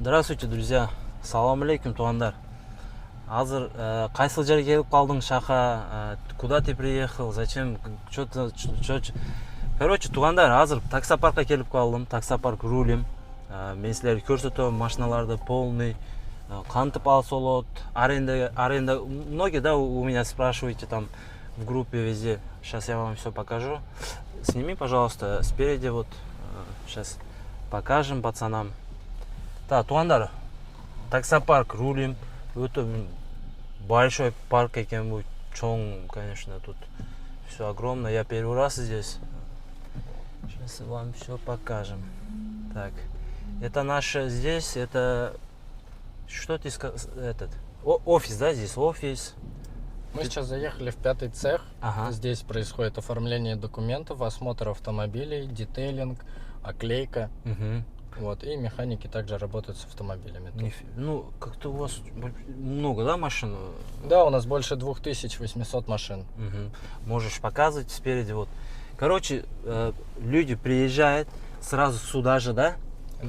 Здравствуйте, друзья. Салам алейкум, туандар. Азыр кайсыл жерге келип калдың шаха? Куда ты приехал? Зачем? Короче, тугандар, азыр таксопаркка келип калдым. Таксопарк рулим. Мен силерге көрсөтөм машиналарды полный. Кантип алса болот? Аренда. Многие, да, у меня спрашиваете там в группе везде. Сейчас я вам все покажу. Сними, пожалуйста, спереди вот. Сейчас покажем пацанам. Да, туандар, таксопарк рулим. Это большой парк экен, будет чоң, конечно, тут все огромное. Я первый раз здесь. Сейчас вам все покажем. Так, это наше здесь, это что ты сказал, этот офис, да, здесь офис. Мы сейчас заехали в 5-й цех. Ага. Здесь происходит оформление документов, осмотр автомобилей, детейлинг, оклейка. Угу. Вот, и механики также работают с автомобилями. Ну, как-то у вас много, да, машин? Да, у нас больше 2800 машин. Угу. Можешь показывать спереди, вот. Короче, люди приезжают сразу сюда же, да?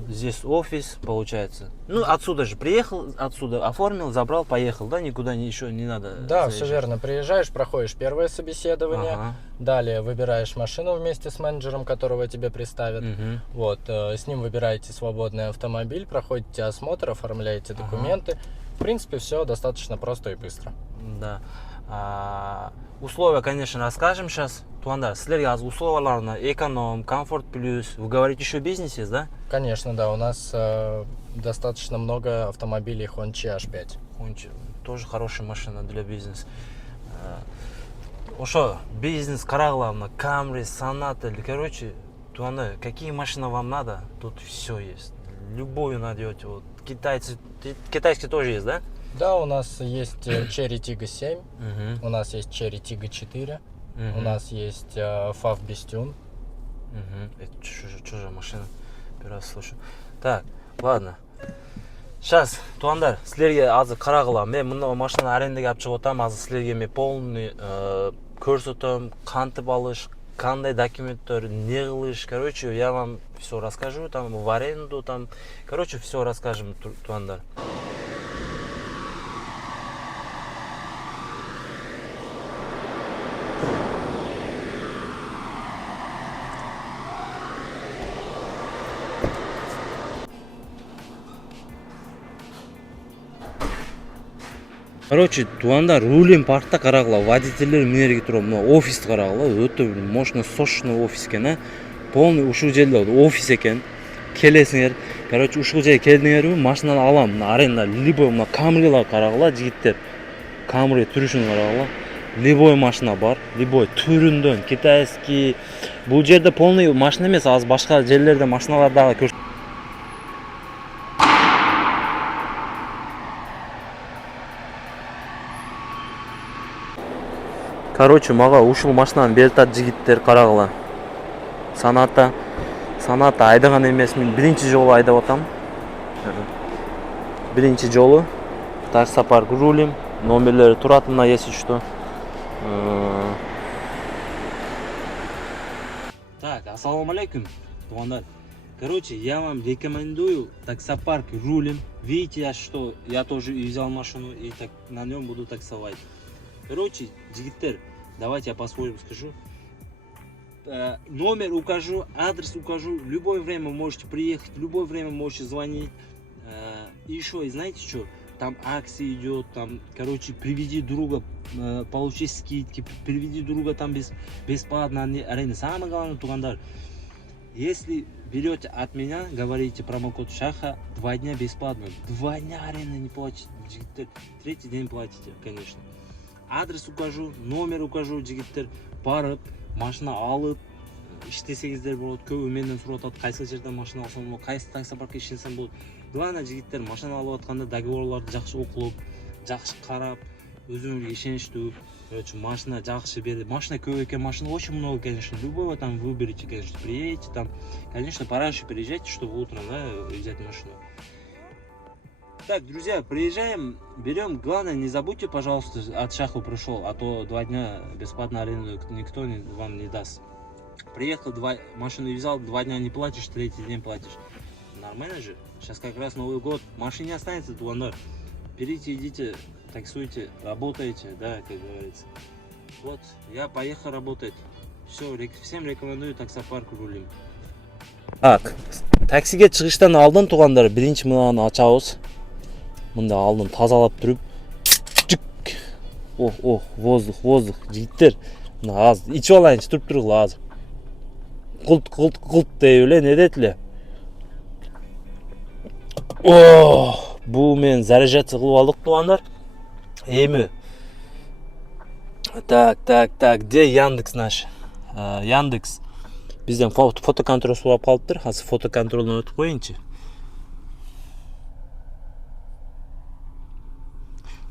Здесь офис, получается. Ну, отсюда же приехал, отсюда оформил, забрал, поехал, да? Никуда еще не надо. Да, заезжать. все верно. Приезжаешь, проходишь первое собеседование, Ага. далее выбираешь машину вместе с менеджером, которого тебе представят. Угу. Вот, с ним выбираете свободный автомобиль, проходите осмотр, оформляете документы. В принципе, все достаточно просто и быстро. Да. Условия, конечно, расскажем сейчас. Туандар, силерге условияларына эконом, комфорт плюс. Вы говорите, еще бизнес есть, да? Конечно, да. У нас достаточно много автомобилей Honda H5. Honda тоже хорошая машина для бизнеса. Ошо, бизнес, караглавна, Camry, Sonata, короче, Туандар, какие машины вам надо, тут все есть. Любую найдете. Вот. Китайские тоже есть, да? Да, у нас есть Cherry Tiggo 7, Угу. у нас есть Cherry Tiggo 4, Угу. у нас есть FAV Bestune. Угу. Это что же машина? Первый раз слышу. Так, ладно. Сейчас, туандар, силерге азыр карагылам. Мен мына машинаны арендага алып чыгып атам. Азыр силерге мен полный көрсөтөм, кантип алыш, кандай документтер, не кылыш. Короче, я вам все расскажу, там в аренду, там, короче, все расскажем, туандар. Короче, туанда рулим паркта карагыла, водительдер минерге туруп, мына офисти карагыла, өтө мощный, сочный офис экен, полный ушул жерде офис экен. Келесиңер. Короче, ушул жерге келдиңерби, машинаны алам, мына аренда, либо мына Camry'лар карагыла, жигиттер. Camry түрүшүн карагыла. Любой машина бар, любой түрүндөн, китайский. Бул жерде полный машина эмес, аз башка жерлерде машиналар дагы көрсөтөт. Короче, мага ушул машинаны берип атат жигиттер, карагыла. Sonata айдаган эмесмин, биринчи жолу айдап атам. Биринчи жолу таксопарк рулим, номерлери турат мына, если что. Так, ассаламу алейкум, тугандар. Короче, я вам рекомендую таксопарк рулим. Видите, что я тоже взял машину и так на нем буду таксовать. Короче, жигиттер, давайте я по-своему скажу. Номер укажу, адрес укажу. В любое время можете приехать, в любое время можете звонить. И еще, и знаете что? Там акция идет, там, короче, приведи друга, получи скидки, приведи друга там бесплатно аренда. Самое главное, тугандар, если берете от меня, говорите промокод Шаха, 2 дня бесплатно. 2 дня аренды не платите, третий день платите, конечно. Адрес укажу, номер укажу, жигиттер, барып, машина алып, иштесеңиздер болот. Көбү менден сурап атат, кайсы жерден машина алсам болот, кайсы таксопаркка иштесем болот. Главное, жигиттер, машина алып атканда договорларды жакшы окулуп, жакшы карап, өзүңөргө ишеничтүү. Короче, машина жакшы берди. Машина көп экен, машина очень много, конечно. Любого там выберите, конечно, приедете там. Конечно, пораньше приезжайте, чтобы утром, да, взять машину. Так, друзья, приезжаем, берем. Главное, не забудьте, пожалуйста, от Шаху пришел, а то 2 дня бесплатно аренду никто вам не даст. Приехал, машину взял, 2 дня не платишь, третий день платишь. нормально же? Сейчас как раз Новый год, машин не останется, тугандар. Берите, идите, таксуйте, работайте, да, как говорится. Вот, я поехал работать. Все, всем рекомендую таксопарк рулим. Так, таксиге чыгыштан алдын тугандар, биринчи мынаны ачабыз. Мында алдын тазалап туруп. Воздух, жигиттер. Мына аз ичип алайынчы, туруп тургула азыр. Кылт деп эле не дейт эле. Бул мен заряжаться кылып алдык тугандар. Эми. Так, где Яндекс наш? Яндекс бизден фотоконтроль сурап калыптыр. Азыр фотоконтролдон өтүп коеюнчу.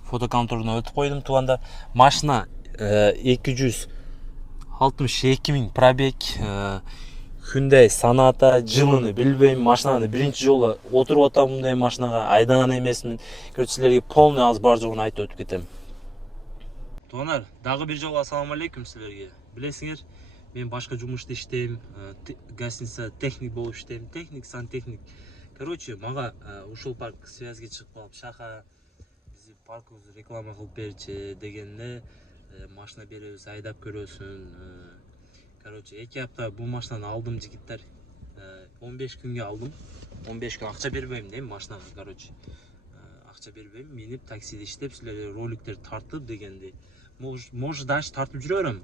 Фотоконтролдон өтүп койдум туганда. Машина 262 миң пробег. Hyundai Sonata жылыны билбейм. Машинаны биринчи жолу отуруп атам мындай машинага, айдаган эмесмин. Көрчү силерге полный аз бар жогун айтып өтүп кетем. Тугандар, дагы бир жолу ассаламу алейкум силерге. Билесиңер, мен башка жумушта иштейм, гостиница техник болуп иштейм, техник, сантехник. Короче, мага ушул парк связьге чыгып калып, шаха биздин паркыбызды реклама кылып берчи дегенде машина беребиз, айдап көрөсүн. Короче, 2 апта бул машинаны алдым жигиттер. 15 күнгө алдым. 15 күн акча бербейм дейм машинага, короче. Акча бербейм, минип таксиде иштеп, силерге роликтер тартып дегенде. Может дальше тартып жүрө берем.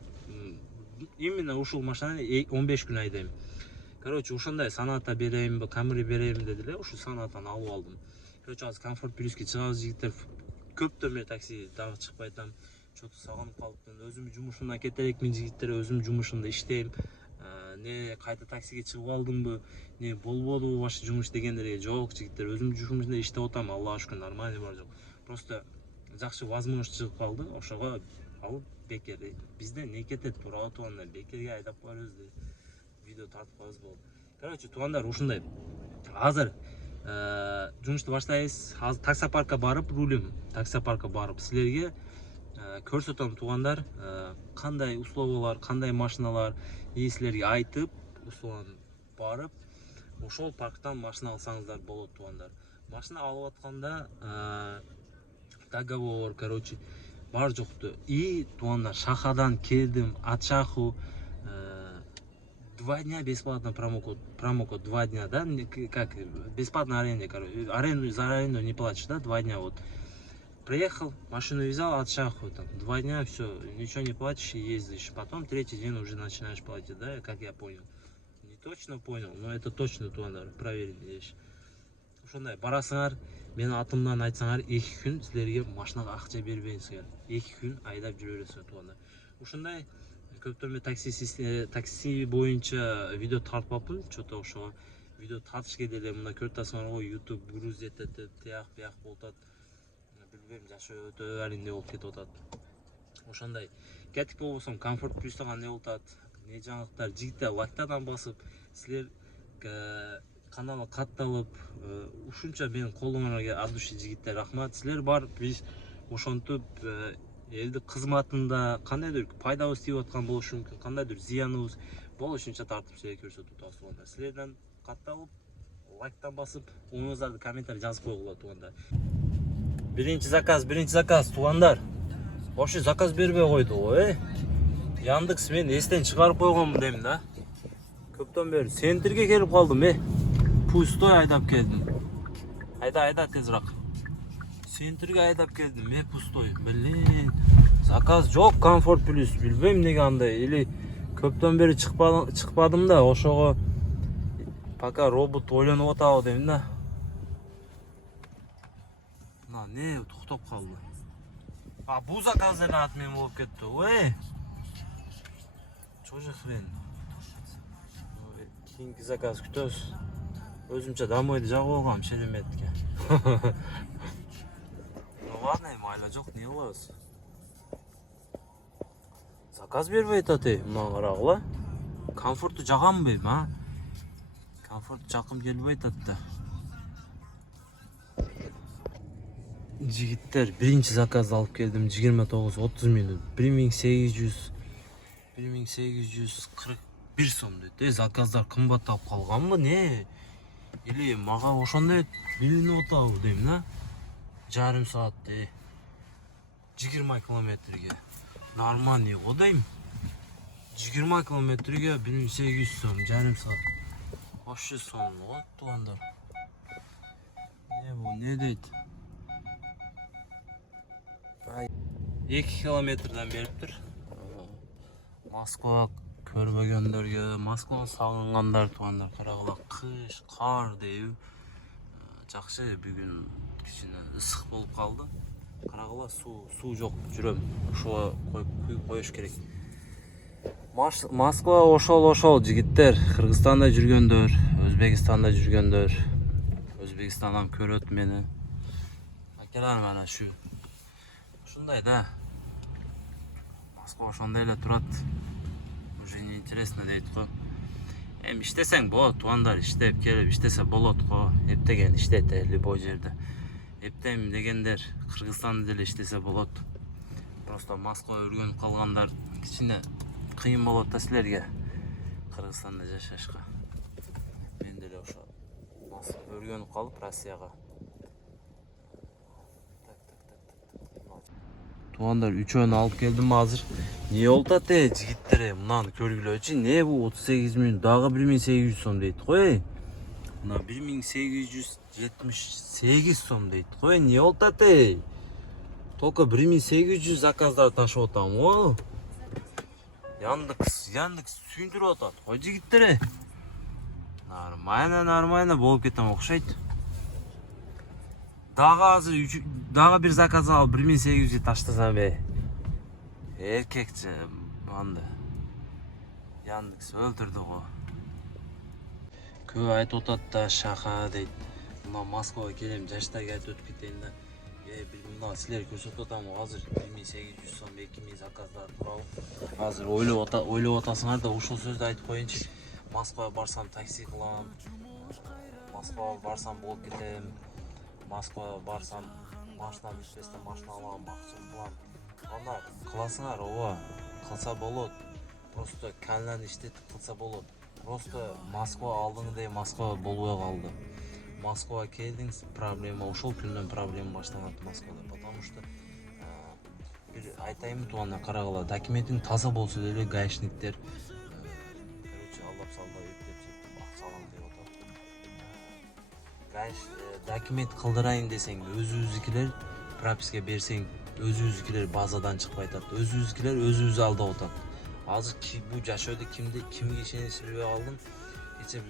Именно ушул машинаны 15 күн айдайм. Короче, ушундай Sonata берейм, Camry берейм дедилер, ушул Sonatаны алып алдым. Короче, азыр Comfort Plus'ке чыгабыз жигиттер. Көптөн бери такси дагы чыкпай атам. Чөтү сагынып калыптын. Өзүм жумушумдан кетерекмин жигиттер, өзүм жумушумда иштейм. Не кайта таксиге чыгып алдымбы, не болбодубу башка жумуш дегендерге жок жигиттер. Өзүм жумушумда иштеп атам, Аллага шүкүр, нормально бар жок. Просто жакшы возможность чыгып калды, ошого алып бекер. Бизде не кетет, туурабы тугандар, бекерге айдап коебуз деп видео тартып коебуз болот. Короче, тугандар, ушундай. Азыр жумушту баштайбыз. Азыр таксопаркка барып рулим. Таксопаркка барып силерге көрсөтөм тугандар, кандай условиялар, кандай машиналар, силерге айтып, условно барып, ошол парктан машина алсаңыздар болот тугандар. Машина алып атканда договор, короче, бар жокту. И тугандар, шахадан келдим, Ачаху 2 дня бесплатно промокод 2 дня, да? Как бесплатно аренда, короче. Аренду за аренду не платишь, да? 2 дня вот. Приехал, машину взял от Шаху, там 2 дня, все, ничего не платишь и ездишь. Потом 3-й день уже начинаешь платить, да, как я понял. Не точно понял, но это точно тугандар, проверенный вещь. Ушундай, барасыңар, менин атымдан айтсаңар, 2 күн силерге машинага акча бербейсиңер. 2 күн айдап жүрө бересиңер тугандар. Ушундай көптөн бери такси боюнча видео тартпапмын, чото ошого видео тартыш келди, мына көрүп атасыңар го, YouTube груз этет, тияк бияк болуп атат. Билбейм, жашы өтө аринде болуп кетип атат. Ошондой. Кетип болбосом Comfort Plus'та кандай болуп атат? Не жаңылыктар, жигиттер лайктардан басып, силер каналга катталып, ушунча менин колуңарга от души жигиттер рахмат. Силер бар, биз ошонтип элдин кызматында кандайдыр пайдабыз тийип аткан болушу мүмкүн, кандайдыр зыяныбыз болушунча тартып силерге көрсөтүп атабыз тугандар. Силерден катталып, лайктан басып, оңуңуздарды комментарий жазып койгула тугандар. Birinci zakaz тугандар. Вообще заказ бербей койду го, Яндекс мен эстен чыгарып койгонмун дейм да. Көптөн бери центрге келип калдым, Пустой айдап келдим. Айда тезирак. Центрге айдап келдим, пустой. Блин, заказ жок, Comfort Plus, билбейм неге андай, или көптөн бери чыкпадым да, ошого пока робот ойлонуп атабы дейм да. Не, токтоп калды. Бул заказдын аты мен болуп кетти, Чё же хрен. Кийинки заказ күтөбүз. Өзүмчө домойду жагып алгам Шереметке. Ну ладно, майла жок, не кылабыз. Заказ бербей атат, мына карагыла. Комфортту жаганбайм, Комфорт жакым келбей атат да. Жигиттер, биринчи заказ алып келдим, 29-30 минут. 1841 сом дейт. Заказдар кымбаттап калганбы, не? Или мага ошондой билинип атабы дейм да. Жарым саатте 20 километрге. Нормальный го дейм. 20 километрге 1800 сом, жарым саат. Вообще сонун го туугандар. Не дейт? 2 километрден бериптир. Москва көрбөгөндөргө, Москваны сагынгандар туугандар, карагыла кыш, кар дейби. Жакшы бүгүн кичине ысык болуп калды. Карагыла суу жок, жүрөм. Ошого коюш керек. Москва ошол жигиттер, Кыргызстанда жүргөндөр, Өзбекстанда жүргөндөр, Өзбекстандан көрөт мени. Акелар мана шу. Ушундай да. Москва ошондой эле турат. Уже неинтересно дейт го. Эми иштесең болот, туугандар, иштеп келип иштесе болот го. Эптеген иштет любой жерде. Эптем дегендер Кыргызстанда деле иштесе болот. Просто Москва өргөнүп калгандар кичине кыйын болот да силерге Кыргызстанда жашашка. Мен деле ошо өргөнүп калып Россияга. Туугандар, үчөөнү алып келдим азыр. Не болуп атат жигиттер, мынаны көргүлөчү. Не бу 38 мүн дагы 1800 сом дейт го. Мына 1878 сом дейт го. Не болуп атат? Только 1800 заказдар ташып атам го. Яндекс сүйүндүрүп атат го жигиттер. Нормально болуп кетем окшойт. Дагы бир заказ алып 1800 таштасам эркекчи банды. Яндекс өлтүрдү го. Көп айтып атат да шака дейт. Мына Москвага келем, жаштайга айтып өтүп кетейин да. Мына силер көрсөтүп атам го азыр 1800 сом 2000 заказдар тууралуу. Азыр ойлоп атасыңар да ушул сөздү айтып коеюнчу. Москвага барсам такси кылам. Москвага барсам болуп кетем. Москвага барсам машина бүтпестен машина алам, максим кылам. Ана кыласыңар, ооба, кылса болот. Просто кандан иштетип кылса болот. Просто Москва алдыңдай Москва болбой калды. Москвага келдиңиз, проблема ошол күндөн проблема башталат Москвада, потому что бир айтайын тууганда карагыла, документиң таза болсо деле гаишниктер алдап салбай өтүп акча алам деп атат. Гаиш документ кылдырайын десең, өзүбүздүкилер прописка берсең, өзүбүздүкилер базадан чыкпай атат. Өзүбүздүкилер өзүбүздү алдап атат. Азыр бул жашоодо кимге ишеништи билбей калдым. Кече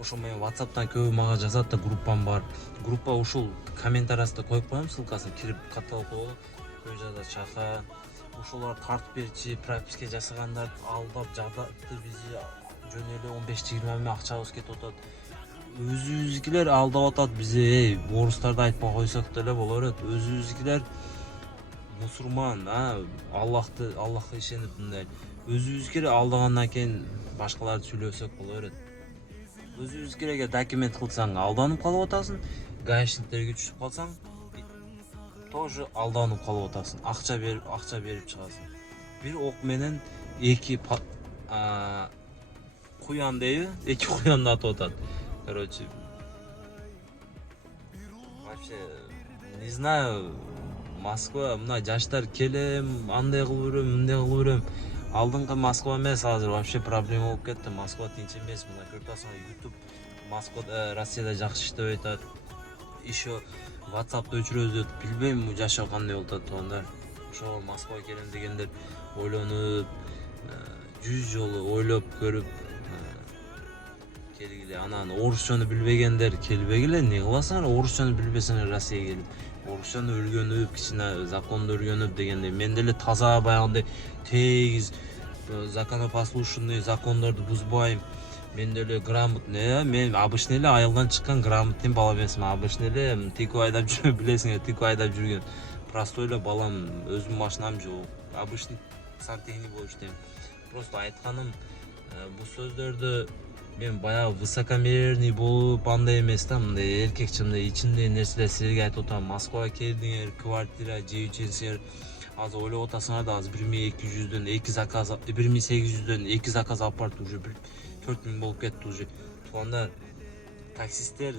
ошо мен WhatsApp'тан көбү мага жазат да, группам бар. Группа ушул коммент арасында коюп коем, ссылкасын кирип катталып коелу. Көбү жазат шака. Ошолор тартып берчи, прописка жасагандар алдап жадатты бизди. Жөн эле 15-20 миң акчабыз кетип атат. Өзүбүздүкилер алдап атат бизди. Орустарды айтпай койсок деле болор эт. Өзүбүздүкилер мусулман, Аллахка ишенип мындай. Өзүбүздүкилер алдагандан кийин башкаларды сүйлөсөк болор эт. Өзүбүздүкилерге документ кылсаң алданып калып атасың, гаишниктерге түшүп калсаң тоже алданып калып атасың. Акча берип чыгасың. Бир ок менен эки куян дейби? Эки куянды атып атат. Короче, вообще не знаю, Москва, мына жаштар келем, андай кылып өрөм, мындай кылып өрөм. Алдыңкы Москва эмес, азыр вообще проблема болуп кетти. Москва тинч эмес. Мына көрүп атасыңар, YouTube Москвада, Россияда жакшы иштебей атат. Еще WhatsApp'та өчүрөбүз деп билбейм, бул жашоо кандай болуп атат туугандар. Ошо Москвага келем дегендер ойлонуп, 100 жолу ойлоп көрүп келгиле. Анан орусчаны билбегендер келбегиле. Не кыласыңар? Орусчаны билбесеңер Россияга келип, орусчаны өргөнүп, кичине законду өргөнүп дегенде, мен деле таза баягындай тегиз законопослушный закондорду бузбайм. Мен деле грамотный, мен обычный эле айылдан чыккан грамотный бала эмесмин. Обычный эле тику айдап жүрөм, билесиңер, тику айдап жүргөн простой эле балам, өзүмдүн машинам жок. Обычный сантехник болуп иштейм. Просто айтканым, бул сөздөрдү мен баягы высокомерный болуп, андай эмес да, мындай эркекчимдей ичимдеги нерселер силерге айтып атам. Москвага келдиңер, квартира жеп ичесиңер. Азыр ойлоп атасыңар да, азыр 1200дөн 2 заказ, 1800дөн 2 заказ алып барды, уже 4000 болуп кетти уже. Туугандар, таксисттер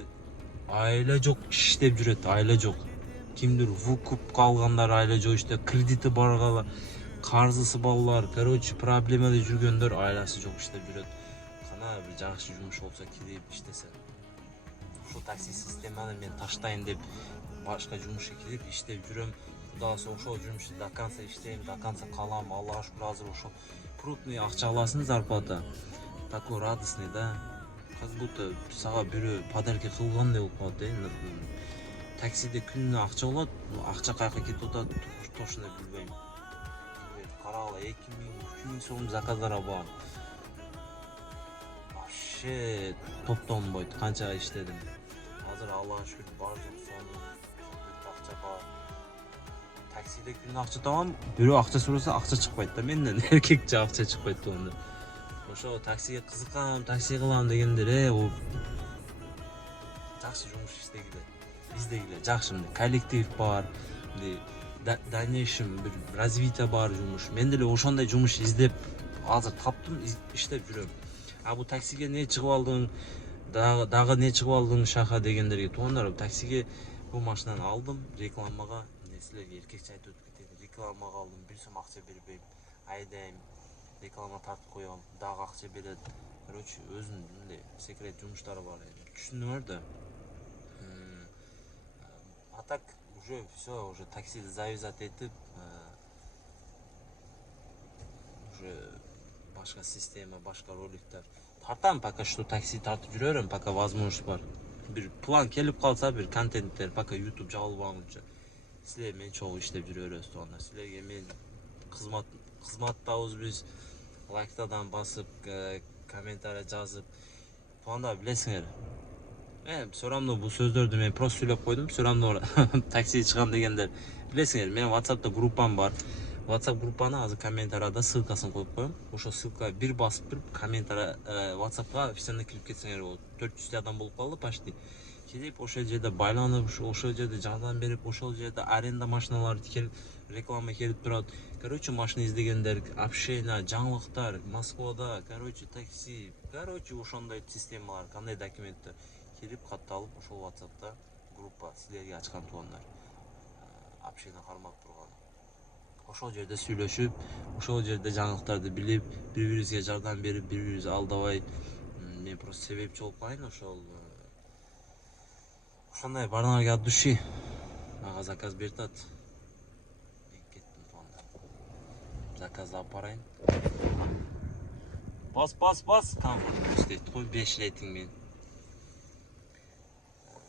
айла жок иштеп жүрөт, айла жок. Кимдир вукуп калгандар айла жок иштеп, кредити баргала, карзысы балдар, короче, проблемада жүргөндөр айласы жок иштеп жүрөт. Кана бир жакшы жумуш болсо кирип иштесе. Ушул такси системаны мен таштайын деп башка жумушка кирип иштеп жүрөм. Кудай ошол жумушты до конца иштейм, до конца калам. Аллага шүкүр, азыр ошол крупный акча аласың, зарплата. Такой радостный, да. Как будто сага бирөө подарки кылгандай болуп калат, Таксиде күнүнө акча болот, акча каяка кетип атат, точно билбейм. Карагыла 2000-3000 сом заказдар албагам. Вообще топтонбойт, канча иштедим. Азыр Аллага шүкүр бар жок сону акча бар. Таксиде күнүнө акча табам, бирөө акча сураса акча чыкпайт да менден. Эркекче акча чыкпайт онда. Ошо таксиге кызыккан, такси кылам дегендер, ол жакшы жумуш иштегиле, издегиле, жакшы мындай коллектив бар, дальнейшем бир развитие бар жумуш. Мен деле ошондой жумуш издеп азыр таптым, иштеп жүрөм. А бу таксиге не чыгып алдың, дагы не чыгып алдың шаха дегендерге туугандар, таксиге бул машинаны алдым, рекламага, силерге эркекче айтып өтүп кетейин, рекламага алдым, 1 сом акча бербейм, айдайм. Реклама тартып коем, дагы акча берет. Короче, өзүнүн мындай секрет жумуштары бар. Түшүнүңөр да. А так уже все, уже таксиди завязать этип, уже башка система, башка роликтер тартам, пока что такси тартып жүрөм, пока возможность бар. Бир план келип калса, бир контенттер, пока YouTube жабылбаганча силер менен чогуу иштеп жүрө беребиз туугандар. Силерге мен кызматтабыз биз. Лайктардан басып, комментарий жазып. Туугандар, билесиңер. Все равно бул сөздөрдү мен просто сүйлөп койдум. Все равно такси чыгам дегендер. Билесиңер, менин WhatsApp'та группам бар. WhatsApp группаны азыр комментарийда ссылкасын коюп коем. Ошо ссылка бир басып туруп комментарий WhatsApp'ка официально кирип кетсеңер болот. 400 адам болуп калды почти. Кирип ошол жерде байланып, ошол жерде жардам берип, ошол жерде аренда машиналары келип, реклама келип турат. Короче, машина издегендер, общение, жаңылыктар, Москвада, короче, такси, короче, ошондой системалар, кандай документтер келип катталып, ошол WhatsApp'та группа силерге ачкан туугандар. Общение кармап турган. Ошол жерде сүйлөшүп, ошол жерде жаңылыктарды билип, бири-бирибизге жардам берип, бири-бирибизди алдабай, мен просто себепчи болуп калайын ошол. Ошондой баарыңарга от души. Мага заказ бертат. Заказды алып барайын. Бас, комфортно иштейт го, 5 рейтинг мен.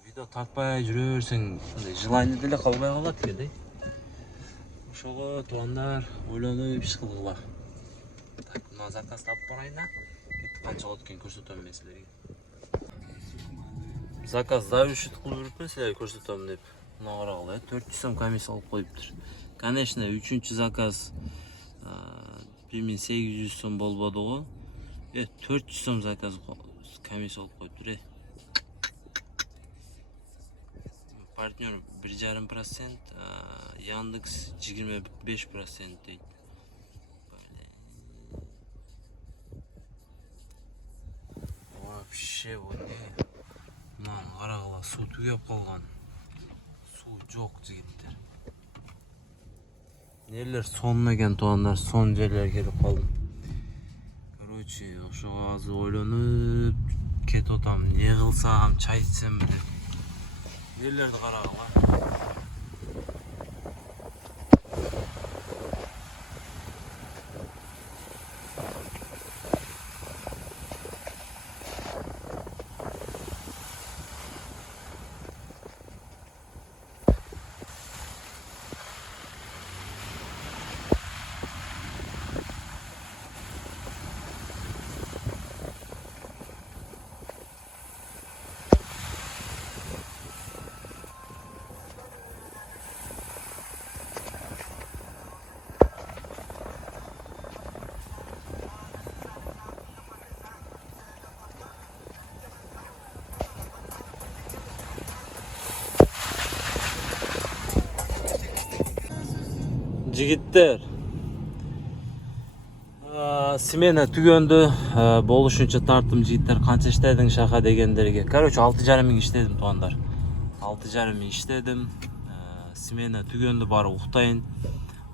Видео тартпай жүрө берсең, мындай желание деле калбай калат экен, Ошого туугандар, ойлонуп иш кылгыла. Так, мына заказды алып барайын да. Кетип канча болот экенин көрсөтөм мен силерге. Заказ завершить кылып жүрүпмүн силерге көрсөтөм деп. Мына карагыла, 400 сом комиссия алып коюптур. Конечно, 3-чү заказ 1800 сом болбоду го. 400 сом заказ комиссия алып коюптур. Партнер 1,5%, Яндекс 25% дейт. Вообще вот не. Мына карагыла, суу түгөп калган. Суу жок, жигиттер. Нелер сонун экен туугандар, сон жерлерге келип калдым. Короче, ошого азыр ойлонуп кетип атам, не кылсам, чай ичсемби деп. Нелерди карагыла. Жигиттер, Смена түгөндү, болушунча тарттым жигиттер. Канча иштедиң шака дегендерге. Короче, 6,5 миң иштедим туугандар. 6,5 миң иштедим. Смена түгөндү, бары уктайын.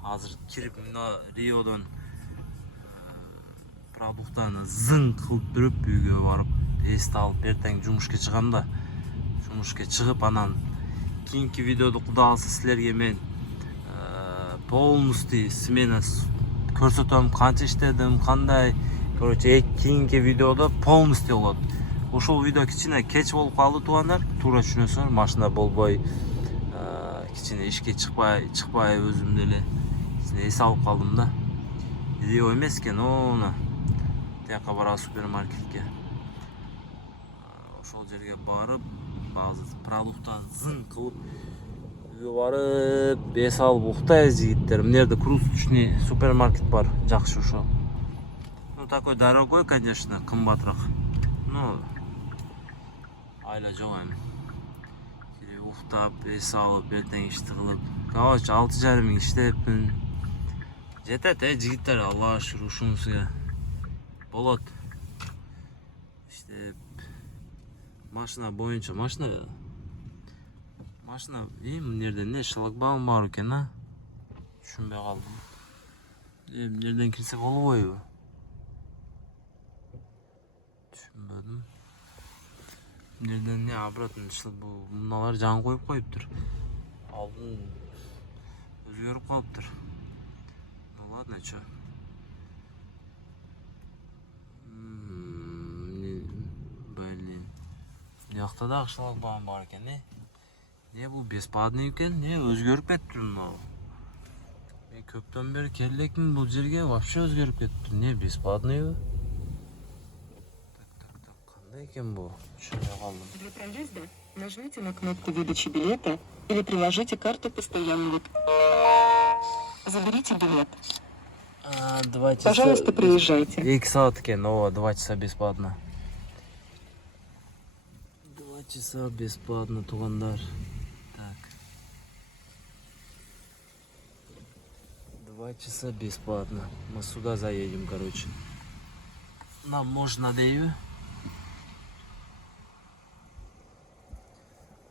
Азыр кирип мына Риодон продуктаны зың кылып бүрүп үйгө барып, эсти алып эртең жумушка чыгам да. Жумушка чыгып, анан кийинки видеоду Кудай кааласа силерге мен полностью смена көрсөтөм, канча иштедим, кандай. Короче, кийинки видеодо полностью болот. Ошол видео кичине кеч болуп калды туугандар, туура түшүнөсүңөр, машина болбой, кичине ишке чыкпай өзүм деле эс алып калдым да. Видео эмес экен, оны тияка барабыз супермаркетке. Ошол жерге барып, баазы продукттан зың кылып үйгө барып эс алып уктайбыз жигиттер. Мына жерде кругосветочный супермаркет бар, жакшы ошол. Ну, такой дорогой, конечно, кымбатыраак. Ну, айла жок эми. Кирип уктап, эс алып, эртең ишти кылып. Короче, 6,5 миң иштеппин. Жетет, жигиттер, Аллага шүкүр, ушунусуга болот. Иштеп, машина боюнча, машина мына жерде не шлагбаум бар экен, а? Түшүнбөй калдым. Мына жерден кирсе болбойбу? Түшүнбөдүм. Мына жерден не обратно мыналар жаңы коюп коюптур. Алдын өзгөрүп калыптыр. Ну ладно, чё? Блин. Жакта да шлагбаум бар экен, Не бул беспадный экен? Не өзгөрүп кетиптир мына? Мен көптөн бери келе элекмин бул жерге, вообще өзгөрүп кетиптир. Не беспадныйбы? Так, кандай экен бул? Түшүнбөй калдым. Для проезда нажмите на кнопку выдачи билета или приложите карту постоянного. Заберите билет. 2 часа. Пожалуйста, проезжайте. 2 саат экен, 2 часа бесплатно. 2 часа бесплатно, туугандар. Так. 2 часа бесплатно. Мы сюда заедем, короче. Нам можно, дейби?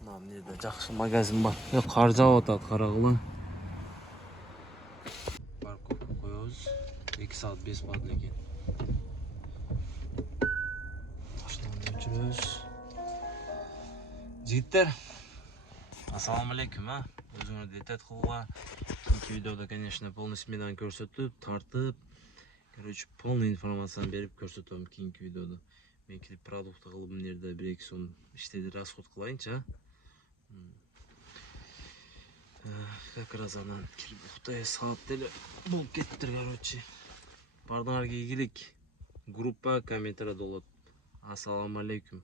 Нам не да жакшы магазин бар. Кар жаап атат, карагыла. Парковка коебуз. 2 саат бесплатно экен. Машинаны өчүрөбүз. Жигиттер, ассаламу алейкум, өзүңөрдү этет кылууга. Кийинки видеодо, конечно, полный сменаны көрсөтүп, тартып, короче, полный информацияны берип көрсөтөм кийинки видеодо. Мен кирип продукт кылып, мына жерде 1-2 сом иштеди расход кылайынчы, Как раз анан кирип уктай саат деле болуп кеттир, короче. Бардыңарга ийгилик. Группа комментарийде болот. Ассаламу алейкум.